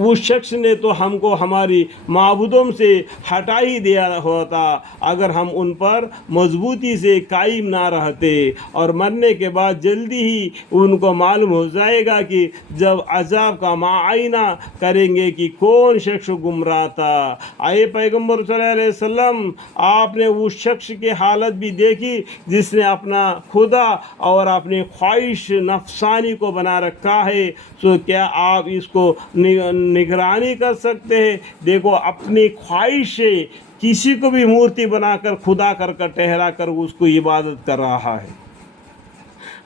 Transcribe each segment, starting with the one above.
उस शख्स ने तो हमको हमारी माबूदों से हटा ही दिया होता अगर हम उन पर मजबूती से कायम ना रहते, और मरने के बाद जल्दी ही उनको मालूम हो जाएगा कि जब अजाब का मुआयना करेंगे कि कौन शख्स गुमराह था। आए पैगम्बर सल्लल्लाहु अलैहि वसल्लम, आपने उस शख्स की हालत भी देखी जिसने अपना खुदा और अपनी ख्वाहिश नफसानी को बना रखा है, तो क्या आप इसको निगरानी कर सकते हैं? देखो, अपनी ख्वाहिश से किसी को भी मूर्ति बनाकर खुदा कर ठहरा कर उसको इबादत कर रहा है।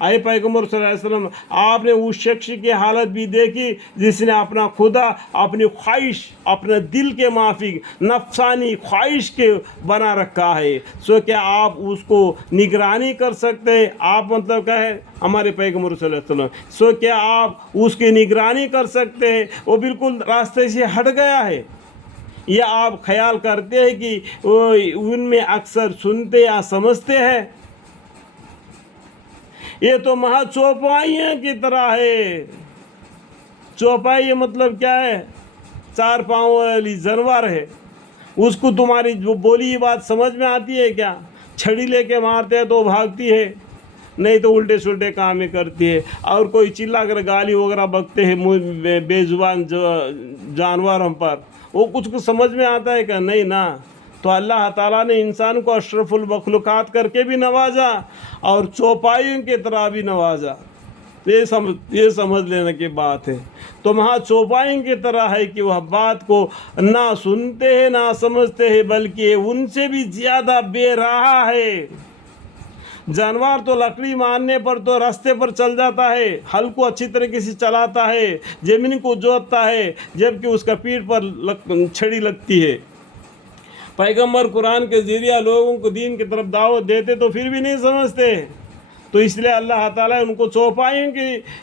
आए पैगम्बर सल्लल्लाहु अलैहि वसल्लम, आपने उस शख्स की हालत भी देखी जिसने अपना खुदा अपनी ख्वाहिश, अपने दिल के माफिक नफसानी ख्वाहिश के बना रखा है, सो क्या आप उसको निगरानी कर सकते हैं? आप मतलब क्या है हमारे पैगम्बर सल्लल्लाहु अलैहि वसल्लम, सो क्या आप उसकी निगरानी कर सकते हैं? वो बिल्कुल रास्ते से हट गया है। या आप ख्याल करते हैं कि वो उनमें अक्सर सुनते या समझते हैं? ये तो महा चौपाइयों की तरह है। चौपाई मतलब क्या है? 4 पाँव वाली जानवर है, उसको तुम्हारी जो बोली बात समझ में आती है क्या? छड़ी लेके मारते हैं तो भागती है, नहीं तो उल्टे सुल्टे काम करती है। और कोई चिल्ला कर गाली वगैरह बकते हैं बेजुबान जानवरों पर, वो कुछ समझ में आता है क्या? नहीं ना। तो अल्लाह ताला ने इंसान को अशरफुल मखलूक़ात करके भी नवाजा और चौपाइयों की तरह भी नवाजा। ये समझ लेने की बात है। तो वहाँ चौपाइयों की तरह है कि वह बात को ना सुनते हैं ना समझते हैं, बल्कि उनसे भी ज़्यादा बेराहा है। जानवर तो लकड़ी मारने पर तो रास्ते पर चल जाता है, हल को अच्छी तरीके से चलाता है, ज़मीन को जोतता है, जबकि उसका पीठ पर छड़ी लगती है। पैगम्बर कुरान के ज़रिए लोगों को दीन की तरफ दावत देते तो फिर भी नहीं समझते, तो इसलिए अल्लाह ताला उनको चौपाइयों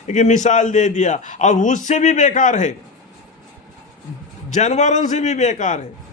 की मिसाल दे दिया, और उससे भी बेकार है, जानवरों से भी बेकार है।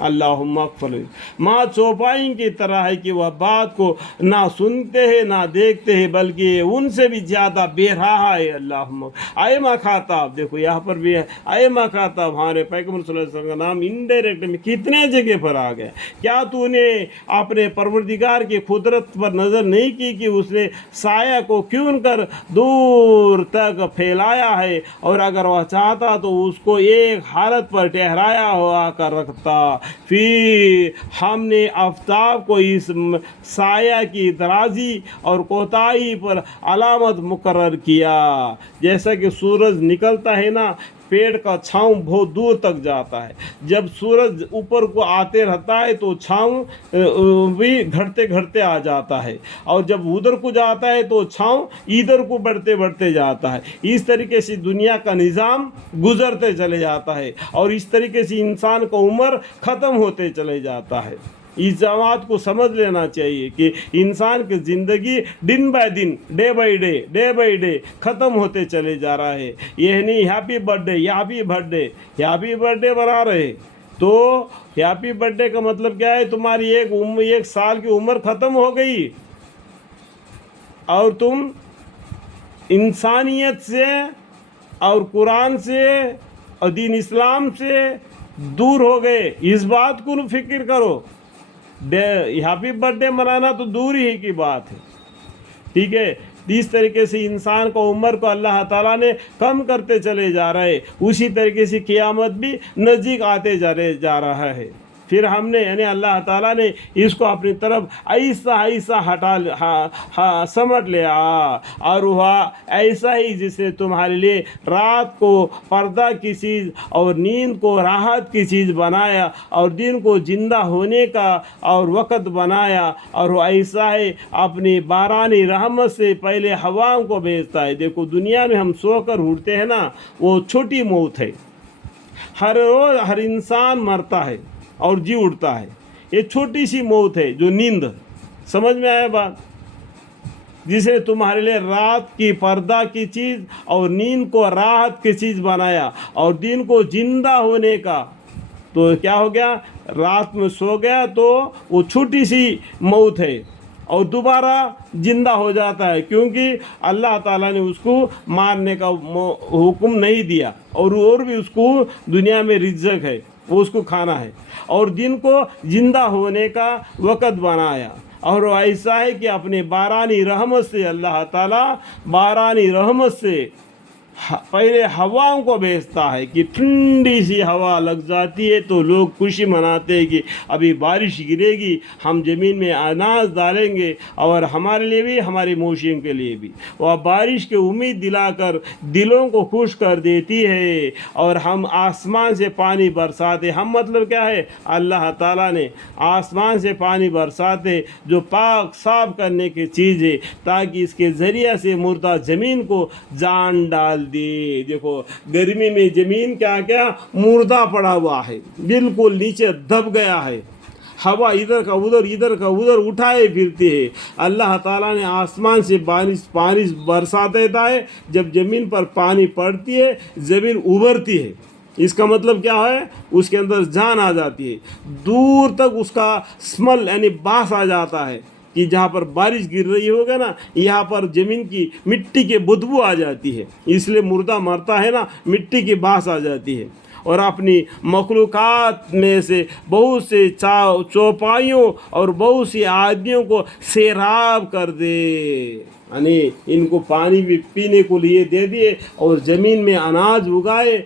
अल्लाहुम्मा अक़फ़ल माँ चौपाई की तरह है कि वह बात को ना सुनते हैं ना देखते हैं, बल्कि उनसे भी ज़्यादा बेरहा है। अल्लाहुम्मा आए माँ खाताब, देखो यहाँ पर भी है आए माँ खाताब। हमारे पैगम्बर सल्लल्लाहु अलैहि वसल्लम का नाम इनडायरेक्ट में कितने जगह पर आ गया। क्या तूने अपने परवरदिगार की कुदरत पर नज़र नहीं की कि उसने साया को क्यों कर दूर तक फैलाया है, और अगर वह चाहता तो उसको एक हालत पर ठहराया हुआ कर रखता। फिर हमने आफताब को इस साया की दराजी और कोताही पर अलामत मुकर्रर किया। जैसा कि सूरज निकलता है ना, पेड़ का छाँव बहुत दूर तक जाता है। जब सूरज ऊपर को आते रहता है तो छाँव भी घटते घटते आ जाता है, और जब उधर को जाता है तो छाँव इधर को बढ़ते बढ़ते जाता है। इस तरीके से दुनिया का निज़ाम गुजरते चले जाता है, और इस तरीके से इंसान का उम्र ख़त्म होते चले जाता है। इस बात को समझ लेना चाहिए कि इंसान की ज़िंदगी दिन बाय दिन, डे बाय डे ख़त्म होते चले जा रहा है। यह नहीं हैप्पी बर्थडे बना रहे, तो हैप्पी बर्थडे का मतलब क्या है? तुम्हारी एक साल की उम्र ख़त्म हो गई और तुम इंसानियत से और कुरान से और दीन इस्लाम से दूर हो गए। इस बात को फिक्र करो। हैप्पी बर्थडे मनाना तो दूर ही की बात है, ठीक है। इस तरीके से इंसान को उम्र को अल्लाह ताला ने कम करते चले जा रहे, उसी तरीके से क़यामत भी नज़दीक आते जा रहा है। फिर हमने यानी अल्लाह ताला ने इसको अपनी तरफ ऐसा समट लिया, और वह ऐसा ही जिसने तुम्हारे लिए रात को पर्दा की चीज़ और नींद को राहत की चीज़ बनाया, और दिन को ज़िंदा होने का और वक़्त बनाया, और वह ऐसा है अपनी बारानी रहमत से पहले हवाओं को भेजता है। देखो, दुनिया में हम सोकर उठते हैं ना, वो छोटी मौत है। हर रोज़ हर इंसान मरता है और जी उठता है, ये छोटी सी मौत है जो नींद। समझ में आया बात? जिसने तुम्हारे लिए रात की पर्दा की चीज़ और नींद को राहत की चीज़ बनाया, और दिन को जिंदा होने का, तो क्या हो गया? रात में सो गया तो वो छोटी सी मौत है, اور دوبارہ زندہ ہو جاتا ہے، کیونکہ اللہ تعالیٰ نے اس کو مارنے کا حکم نہیں دیا، اور بھی اس کو دنیا میں رزق ہے، وہ اس کو کھانا ہے، اور دن کو زندہ ہونے کا وقت بنایا۔ اور ایسا ہے کہ اپنے بارانی رحمت سے اللہ تعالیٰ بارانی رحمت سے پہلے ہواؤں کو بھیجتا ہے کہ ٹھنڈی سی ہوا لگ جاتی ہے تو لوگ خوشی مناتے ہیں کہ ابھی بارش گرے گی، ہم زمین میں اناج ڈالیں گے، اور ہمارے لیے بھی ہماری مویشیوں کے لیے بھی وہ بارش کی امید دلا کر دلوں کو خوش کر دیتی ہے۔ اور ہم آسمان سے پانی برساتے، ہم مطلب کیا ہے، اللہ تعالیٰ نے آسمان سے پانی برساتے جو پاک صاف کرنے کی چیز ہے، تاکہ اس کے ذریعے سے مردہ زمین کو جان ڈال دی۔ دیکھو گرمی میں زمین کیا مردہ پڑا ہوا ہے، بالکل نیچے دب گیا ہے، ہوا ادھر کا ادھر اٹھائے پھرتی ہے۔ اللہ تعالیٰ نے آسمان سے پانی برسا دیتا ہے، جب زمین پر پانی پڑتی ہے زمین ابھرتی ہے، اس کا مطلب کیا ہے، اس کے اندر جان آ جاتی ہے، دور تک اس کا اسمیل یعنی باس آ جاتا ہے کہ جہاں پر بارش گر رہی ہوگا نا، یہاں پر زمین کی مٹی کی بدبو آ جاتی ہے، اس لیے مردہ مرتا ہے نا، مٹی کی باس آ جاتی ہے۔ اور اپنی مخلوقات میں سے بہت سے چوپائیوں اور بہت سی آدمیوں کو سیراب کر دے، یعنی ان کو پانی بھی پینے کو لیے دے دیے، اور زمین میں اناج اگائے،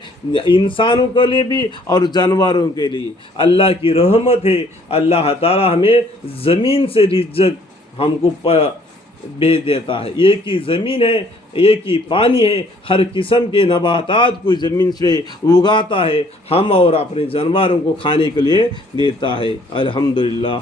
انسانوں کے لیے بھی اور جانوروں کے لیے۔ اللہ کی رحمت ہے، اللہ تعالیٰ ہمیں زمین سے رزق ہم کو بھیج دیتا ہے، ایک ہی زمین ہے، ایک ہی پانی ہے، ہر قسم کے نباتات کو زمین سے اگاتا ہے، ہم اور اپنے جانوروں کو کھانے کے لیے دیتا ہے۔ الحمدللہ۔